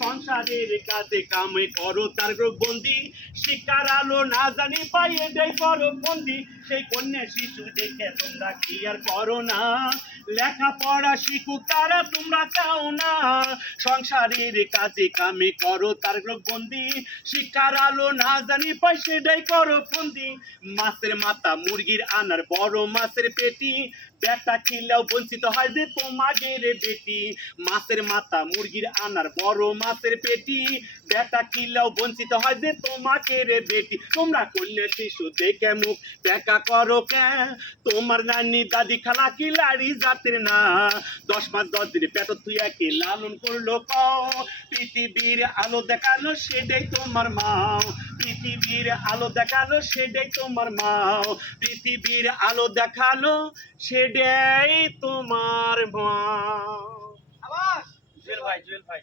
সংসারের কাজে কামে করো তার বন্দি, শিক্ষার আলো না জানি পাইয়ে দেয় করো বন্দি। সেই কন্যা শিশু দেখে তোমরা কি আর করো না, লেখাপড়া শিখুক তারা তোমরা চাও না। সংসারের কাজে কামে করো তার বন্দি, শিক্ষার আলো না জানি পাই সেটাই করো বন্দি। মাছের মাথা মুরগির আনার বড় মাছের পেটি, বেটা খিলাও বঞ্চিত হয় যে তোমাদের বেটি। মাছের মাথা মুরগির আনার বড় মাছের পেটি, বেটা খিলাও বঞ্চিত হয় যে তোমাকে রে বেটি। তোমরা করলে শিশু দেখে মুখ দেখা করো কে, তোমার নানি দাদি খালা কি লাড়ি জাতের না। 10 মাস 10 দিনে পেট তুই একে লালন করলো ক, পৃথিবীর আলো দেখালো সেটাই তোমার মা। পৃথিবীর আলো দেখালো সেটাই তোমার মা, পৃথিবীর আলো দেখালো সেটাই তোমার মা। আবার জুয়েল ভাই, জুয়েল ভাই।